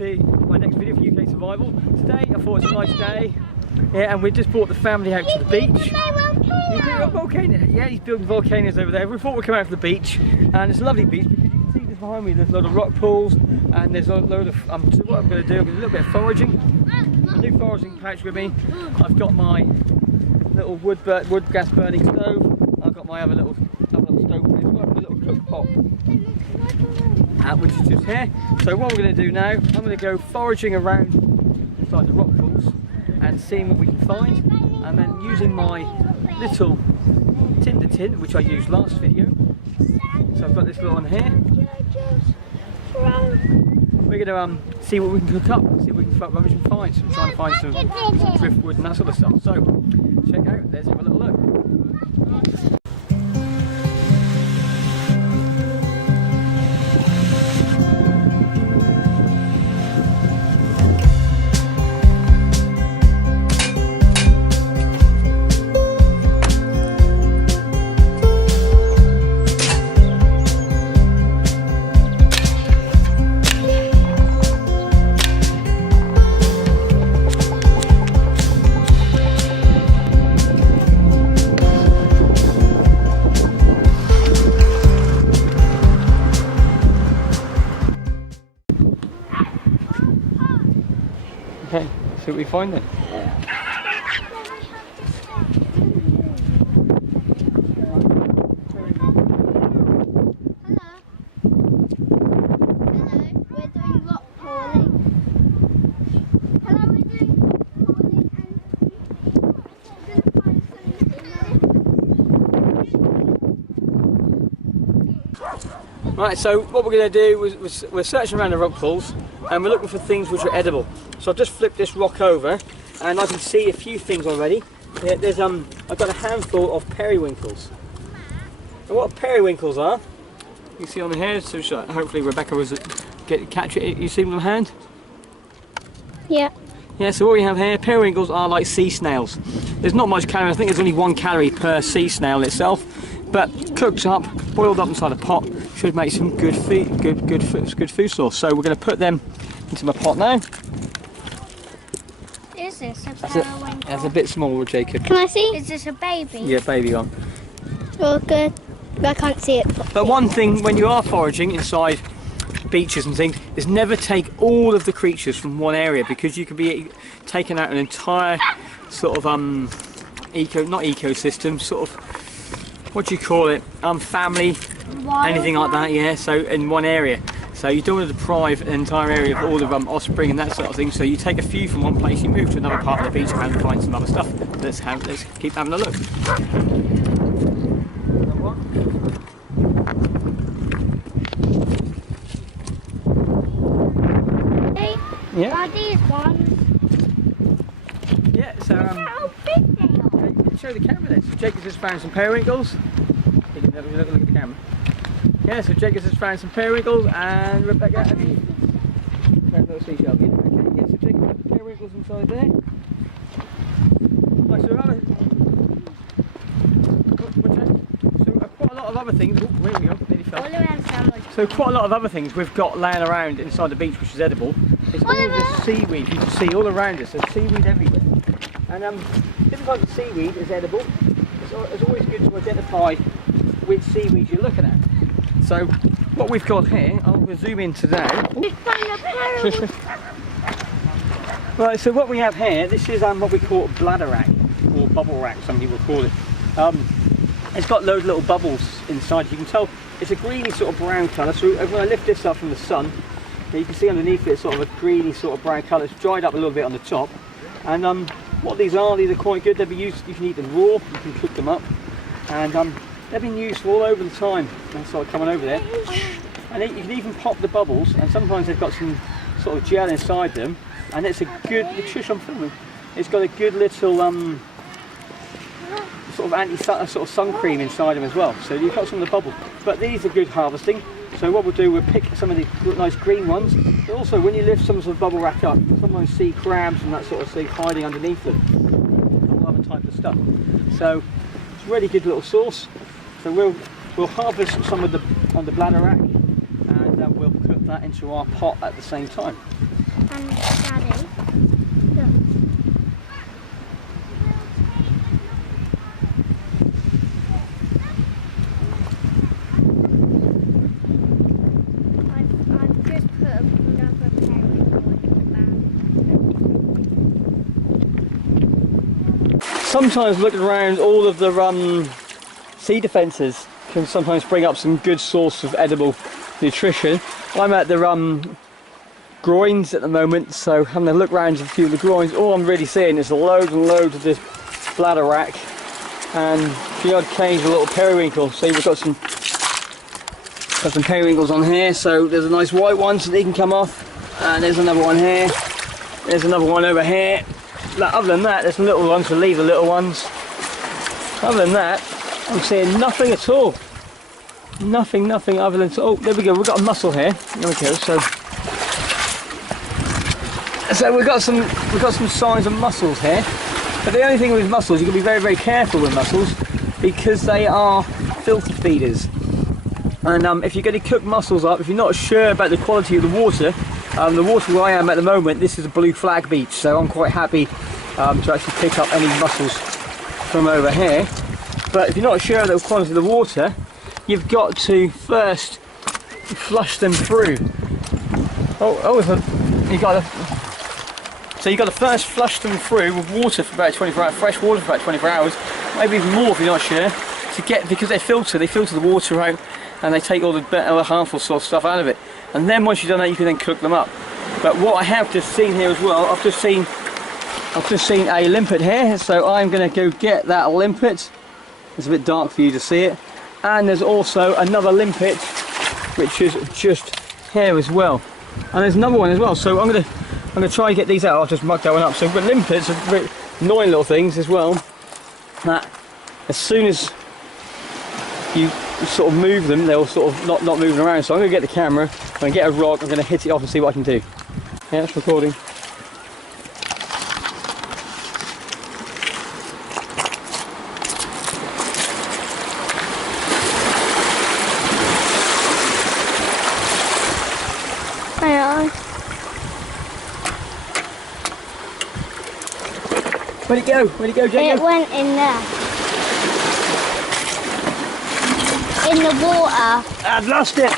to my next video for UK Survival. Today I thought it was a nice day, yeah, and we just brought the family out to the beach. Volcano. Yeah, he's building volcanoes over there. We thought we'd come out to the beach, and it's a lovely beach because you can see just behind me there's a load of rock pools, and there's a load of, so what I'm going to do, I'm going to do a little bit of foraging. A new foraging pouch with me. I've got my little wood gas burning stove. I've got my other little stove as well, a little cook pot, which is just here. So what we're going to do now, I'm going to go foraging around inside the rock pools and seeing what we can find, and then using my little tinder tin, which I used last video. So I've got this little one here. We're going to see what we can cook up, see what we can rubbish and find. So I'm trying to find some driftwood and that sort of stuff. So check out, let's have a little look. Okay, see what we find then. Right, so what we're going to do is we're searching around the rock pools and we're looking for things which are edible. So I've just flipped this rock over and I can see a few things already. There's I've got a handful of periwinkles. And what periwinkles are, you see on the here, so hopefully Rebecca was catch it. You see them in my hand? Yeah. Yeah, so what we have here, periwinkles are like sea snails. There's not much calorie, I think there's only 1 calorie per sea snail itself. But cooked up, boiled up inside a pot, should make some good food source. So we're going to put them into my pot now. Is this a periwinkle? That's a bit smaller, Jacob. Can I see? Is this a baby? Yeah, baby one. Oh, good. I can't see it. But one thing when you are foraging inside beaches and things is never take all of the creatures from one area, because you could be taking out an entire sort of not ecosystem, sort of, what do you call it, family, anything like that, yeah, so in one area. So you don't want to deprive an entire area of all of offspring and that sort of thing, so you take a few from one place, you move to another part of the beach and find some other stuff. Let's keep having a look. Yeah. Are these ones? Yeah, so how big they are. You can show the camera then. So Jacob's just found some periwinkles. You can have a look at the camera. Yeah, so Jacob's just found some periwinkles, and Rebecca, have you found those seashells? Okay, yeah, so Jacob got the periwinkles inside there. Right, so quite a lot of other things. Oh, there we go, nearly fell. All around sandwich. So quite a lot of other things we've got laying around inside the beach which is edible. It's all of this seaweed you can see all around us. There's seaweed everywhere. And different types of seaweed is edible. It's always good to identify which seaweed you're looking at. So what we've got here, I'm going to zoom in today. Right, so what we have here, this is what we call bladder rack, or bubble rack, some people call it. It's got loads of little bubbles inside. You can tell it's a greeny sort of brown colour. So when I lift this up from the sun, you can see underneath it, it's sort of a greeny sort of brown colour. It's dried up a little bit on the top. And what these are quite good. They'll be used, you can eat them raw, you can cook them up. And they've been used all over the time. That's sort of coming over there. And you can even pop the bubbles, and sometimes they've got some sort of gel inside them. And it's a good, shush, I'm filming. It's got a good little sort of sun cream inside them as well. So you've got some of the bubbles. But these are good harvesting. So what we'll do, we'll pick some of the nice green ones. But also when you lift some sort of bubble rack up, you sometimes see crabs and that sort of thing hiding underneath them. All other type of stuff. So it's a really good little source. So we'll harvest some of on the bladder rack, and we'll cook that into our pot at the same time. And Daddy. Look. I've just put another periwinkle in the bag. Sometimes looking around all of the sea defences can sometimes bring up some good source of edible nutrition. I'm at the groins at the moment, so having a look around a few of the groins, all I'm really seeing is loads and loads of this bladder wrack and the odd cage, a little periwinkle. See, we've got some periwinkles on here, so there's a nice white one so they can come off, and there's another one here, there's another one over here. Other than that, there's some little ones, so leave the little ones. Other than that, I'm seeing nothing at all. Nothing other than, oh, there we go, we've got a mussel here. There we go, so we've got some signs of mussels here. But the only thing with mussels, you can be very, very careful with mussels because they are filter feeders. And if you're going to cook mussels up, if you're not sure about the quality of the water where I am at the moment, this is a blue flag beach, so I'm quite happy to actually pick up any mussels from over here. But if you're not sure of the quality of the water, you've got to first flush them through. So you've got to first flush them through with water for about 24 hours, fresh water for about 24 hours, maybe even more if you're not sure, because they filter the water out and they take all the harmful sort of stuff out of it. And then once you've done that, you can then cook them up. But what I have just seen here as well, I've just seen a limpet here, so I'm going to go get that limpet. It's a bit dark for you to see it. And there's also another limpet, which is just here as well. And there's another one as well, so I'm going to try and get these out. I'll just muck that one up. So but limpets are very annoying little things as well, that as soon as you sort of move them, they'll sort of not moving around. So I'm going to get the camera, I'm going to get a rod, I'm going to hit it off and see what I can do. Yeah, it's recording. Where'd it go? Where'd it go, Jacob? It went in there. In the water. I've lost it.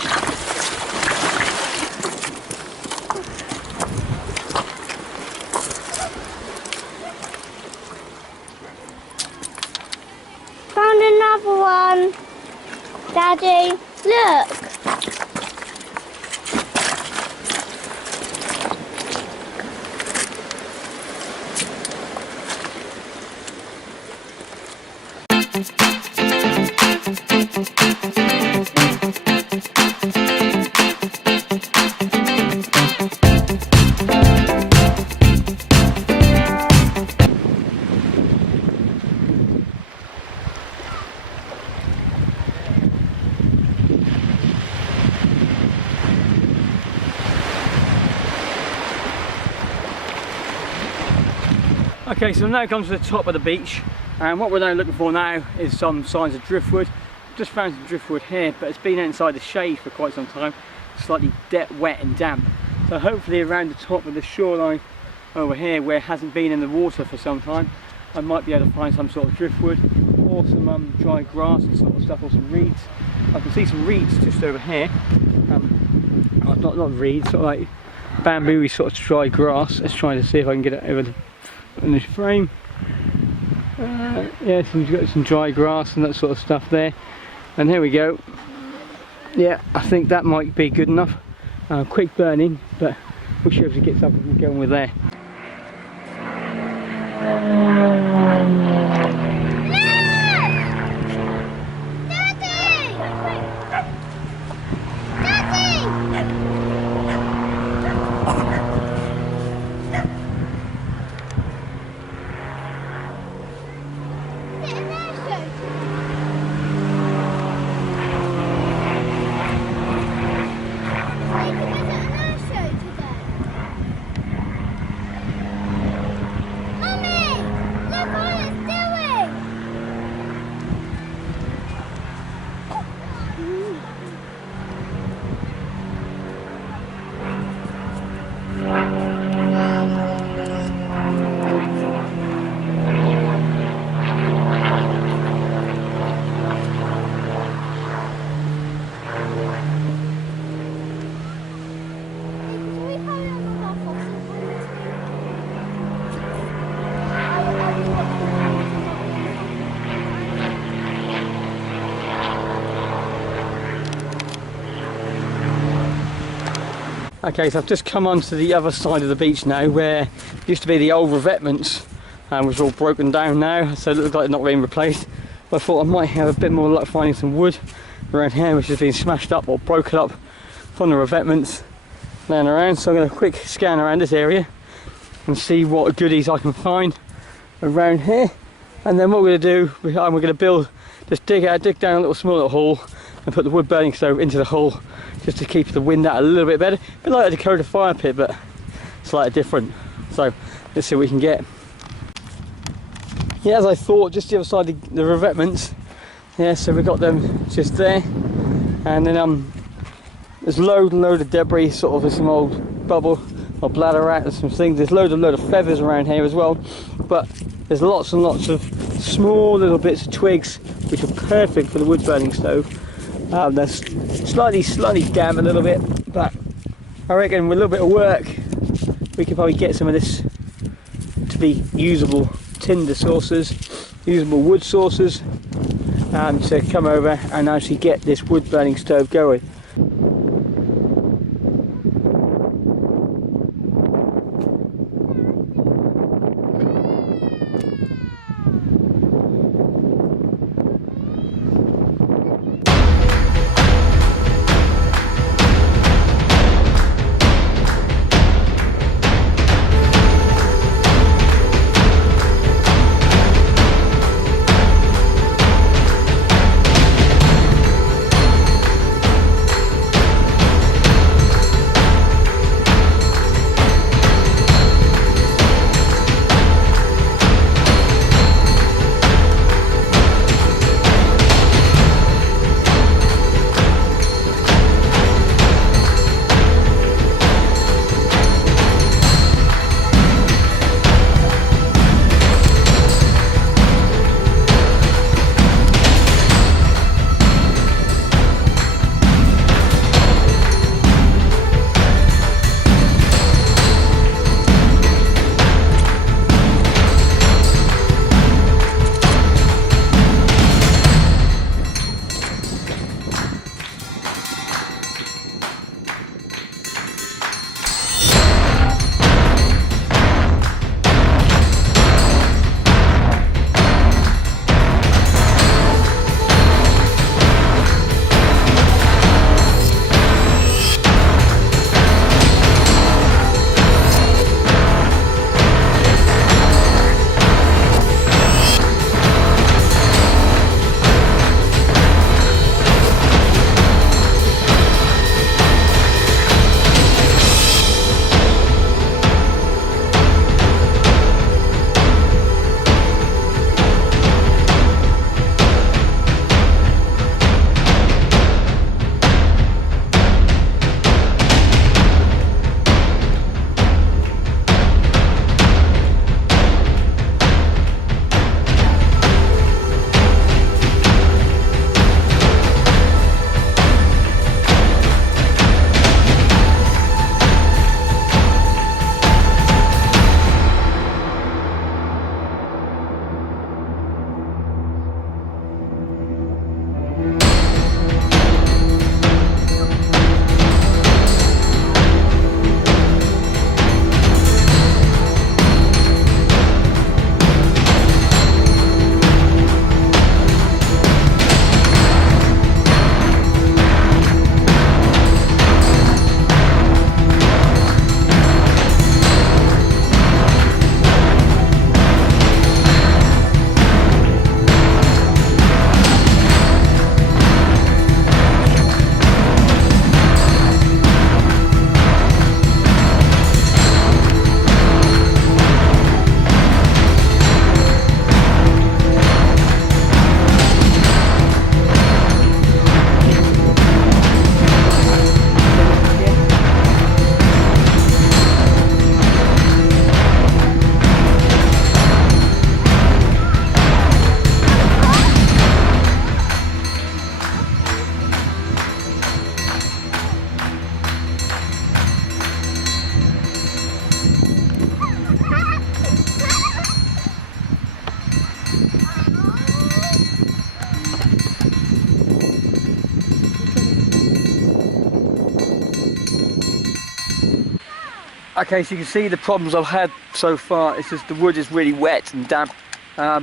Found another one. Daddy, look. Okay, so now comes to the top of the beach, and what we're now looking for now is some signs of driftwood. Just found some driftwood here, but it's been inside the shade for quite some time, slightly wet and damp. So hopefully around the top of the shoreline over here, where it hasn't been in the water for some time, I might be able to find some sort of driftwood or some dry grass and sort of stuff, or some reeds. I can see some reeds just over here. Not reeds, sort of like bamboo sort of dry grass. Let's try to see if I can get it over in this frame. Yeah, so we've got some dry grass and that sort of stuff there. And here we go. Yeah, I think that might be good enough. Quick burning, but we'll see if we get something going with there. Okay, so I've just come onto the other side of the beach now, where used to be the old revetments, which are all broken down now, so it looks like they're not being replaced. But I thought I might have a bit more luck finding some wood around here, which has been smashed up or broken up from the revetments laying around. So I'm going to quick scan around this area and see what goodies I can find around here. And then what we're going to do, we're going to build, just dig down a little small little hole and put the wood burning stove into the hole, just to keep the wind out a little bit better. A bit like a Dakota fire pit, but slightly different. So let's see what we can get. Yeah, as I thought, just the other side of the revetments. Yeah, so we've got them just there. And then there's load of debris, sort of some old bubble or bladder rat and some things. There's load of feathers around here as well. But there's lots and lots of small little bits of twigs which are perfect for the wood burning stove. They're slightly damp a little bit, but I reckon with a little bit of work we could probably get some of this to be usable tinder sources, usable wood sources, to come over and actually get this wood burning stove going. Okay, so you can see the problems I've had so far. It's just the wood is really wet and damp. I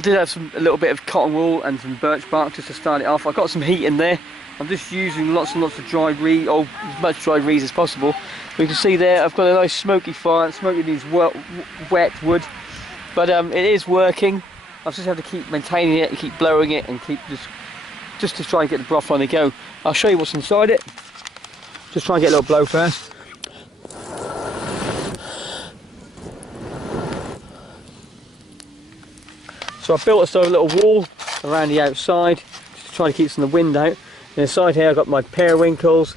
did have a little bit of cotton wool and some birch bark just to start it off. I've got some heat in there. I'm just using lots and lots of dried reed, or as much dried reeds as possible. You can see there I've got a nice smoky fire. Smoking these wet wood, but it is working. I just have to keep maintaining it and keep blowing it and keep just to try and get the broth on the go. I'll show you what's inside it. Just try and get a little blow first. So I've built a sort of little wall around the outside, just to try to keep some of the wind out. And inside here I've got my periwinkles,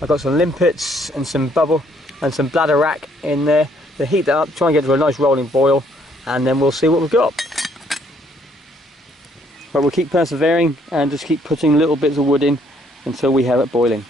I've got some limpets and some bubble and some bladderwrack in there. To heat that up, try and get to a nice rolling boil, and then we'll see what we've got. But we'll keep persevering and just keep putting little bits of wood in until we have it boiling.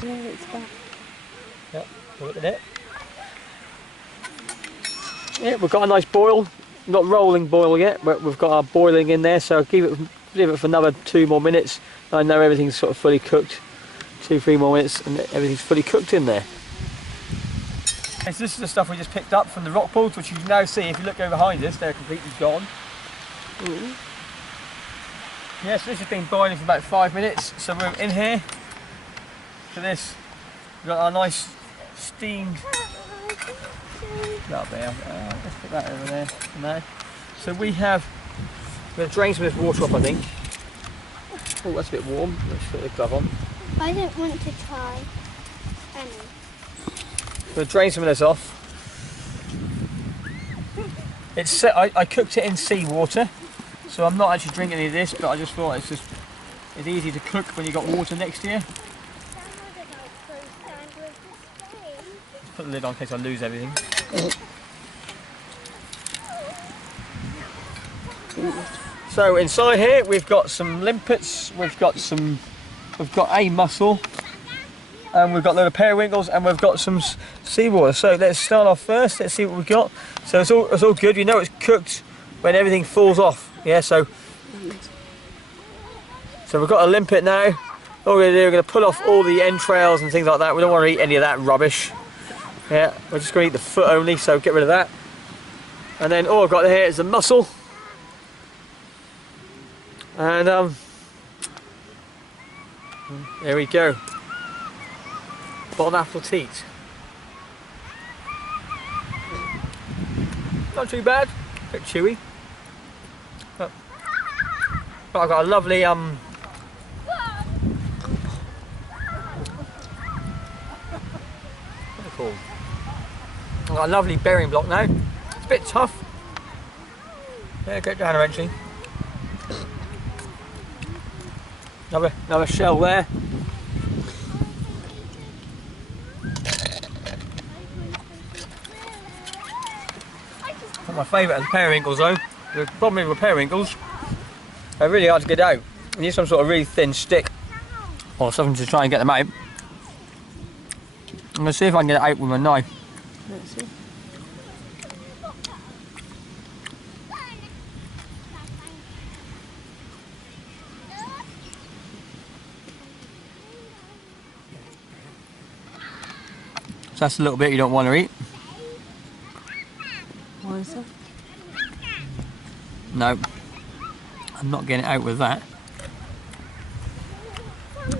Yeah, it's back. Yep, look at it. Yeah, we've got a nice boil. Not rolling boil yet, but we've got our boiling in there, so I'll give it for another 2 more minutes. I know everything's sort of fully cooked. 2-3 more minutes and everything's fully cooked in there. Okay, so this is the stuff we just picked up from the rock pools, which you can now see if you look over behind us, they're completely gone. Ooh. Yeah, so this has been boiling for about 5 minutes, so we're in here. For this, we've got our nice steamed up there. Let's put that over there for now. So we're going to drain some of this water off, I think. Oh, that's a bit warm. Let's put the glove on. I don't want to try any. We'll drain some of this off. I cooked it in seawater, so I'm not actually drinking any of this, but I just thought it's easy to cook when you've got water next to you. Put the lid on in case I lose everything. So inside here we've got some limpets, we've got a mussel, and we've got a load of periwinkles, and we've got some seawater. So let's start off first. Let's see what we've got. So it's all good. You know it's cooked when everything falls off. Yeah. So we've got a limpet now. All we're going to do, we're going to pull off all the entrails and things like that. We don't want to eat any of that rubbish. Yeah, we're just going to eat the foot only, so get rid of that. And then all I've got here is a mussel. And there we go. Bon appetit. Not too bad, a bit chewy. But I've got a lovely cool. I've got a lovely bearing block now. It's a bit tough. Yeah, get down eventually. Another shell there. Not my favourite are the periwinkles though. The problem with periwinkles, they're really hard to get out. You need some sort of really thin stick or something to try and get them out. I'm going to see if I can get it out with my knife. Let's see. So that's a little bit you don't want to eat. Why is that? No, I'm not getting it out with that.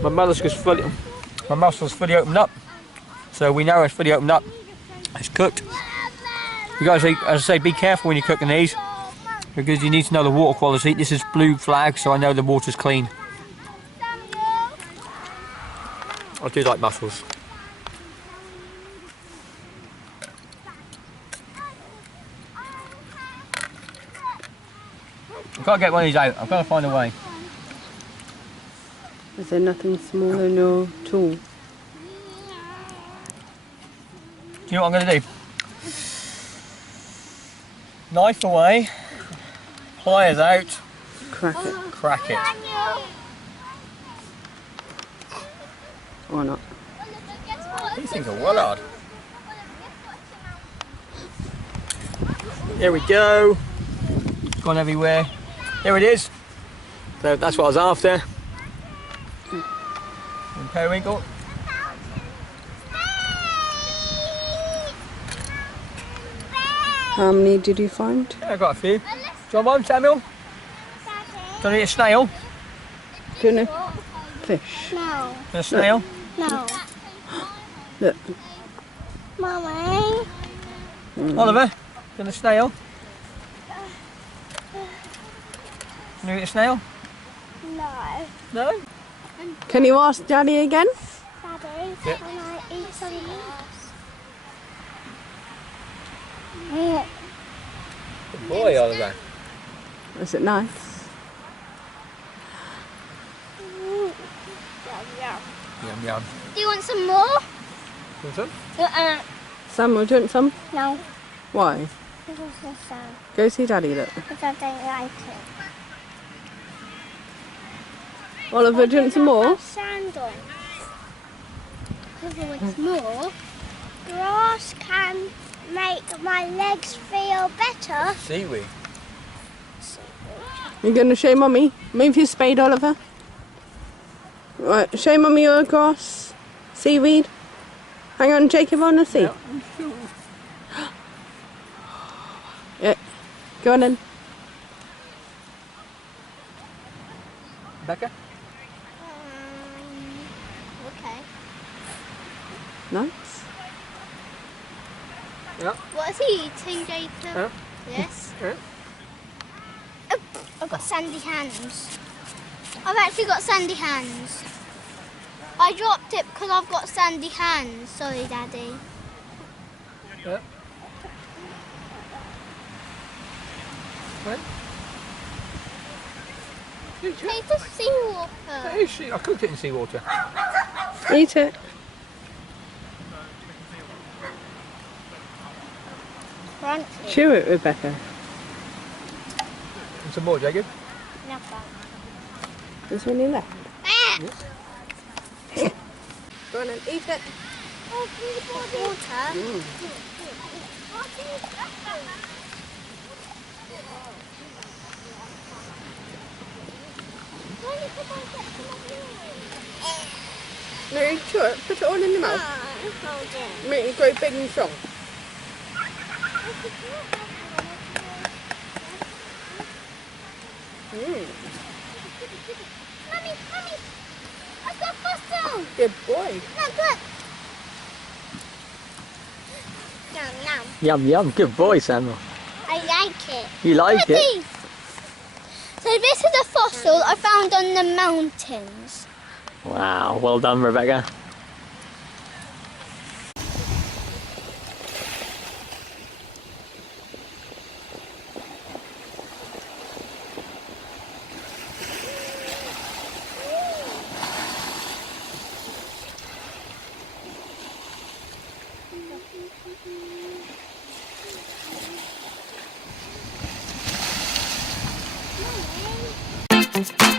My muscle's fully opened up, so we know it's fully opened up. It's cooked. You guys, as I say, be careful when you're cooking these, because you need to know the water quality. This is blue flag, so I know the water's clean. I do like mussels. I've got to get one of these out. I've got to find a way. Is there nothing small in your tool? Do you know what I'm going to do? Knife away, pliers out. Crack it. Crack it. Or not. These things are well hard. Here we go. It's gone everywhere. Here it is. So that's what I was after. And periwinkle. How many did you find? Yeah, I've got a few. Do you want one, Samuel? Do you want to eat a snail? Do you know? Fish. No. A snail? No. Look. Mummy. Oliver, do you want a snail? Want to eat a snail? No. No? Can you ask Daddy again? Daddy, Yeah. can I eat some grass? Good boy, Oliver. Is it nice? Yum yum. Do you want some more? Want some? Samuel, do you want some? No. Why? This is the sand. Go see Daddy, look. Because I don't like it. Oliver, do you want some more? Have sand on. Because if it's more, grass can make my legs feel better. Seaweed. You're going to show Mummy? Move your spade, Oliver. Right, show Mummy your grass. Seaweed. Hang on, Jacob, I want to see. Yeah. Yeah. Go on then. Becca? Okay. Nice. Yeah. What is he eating, Jacob? Yeah. Yes. Yeah. Oh, I've got sandy hands. I've actually got sandy hands. I dropped it because I've got sandy hands. Sorry, Daddy. Yeah. Right. Take the seawater. Hey, shit, I cooked it in seawater. Eat it. Crunchy. Chew it, Rebecca. And some more, Jacob. Nothing. There's one in left. Ah! Go on and eat it. Water. No, you chew it. Put it all in your mouth. Make it grow big and strong. Mummy, I've got fossil. Good boy. Look. Yum, yum. Yum yum, good boy, Samuel. I like it. You like it? Daddy. So this is a fossil I found on the mountains. Wow, well done, Rebecca. Mummy.